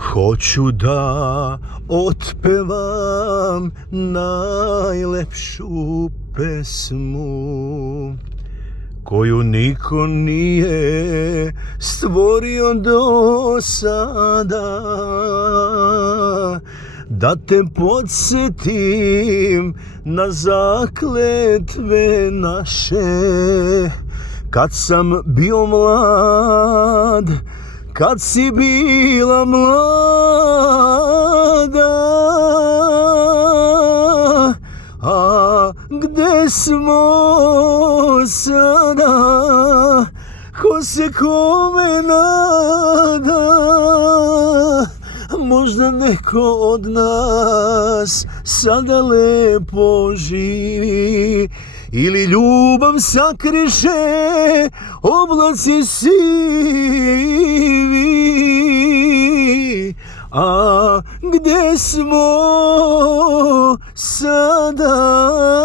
Hoću da otpevam najlepšu pesmu koju niko nije stvorio do sada, da te podsjetim na zakletve naše, kad sam bio mlad, kad si bila mlada. A gde smo sada, ko se kome nada? Možda neko od nas sada lepo živi, ili ljubav sakriše oblaci sivi. A gde smo sada?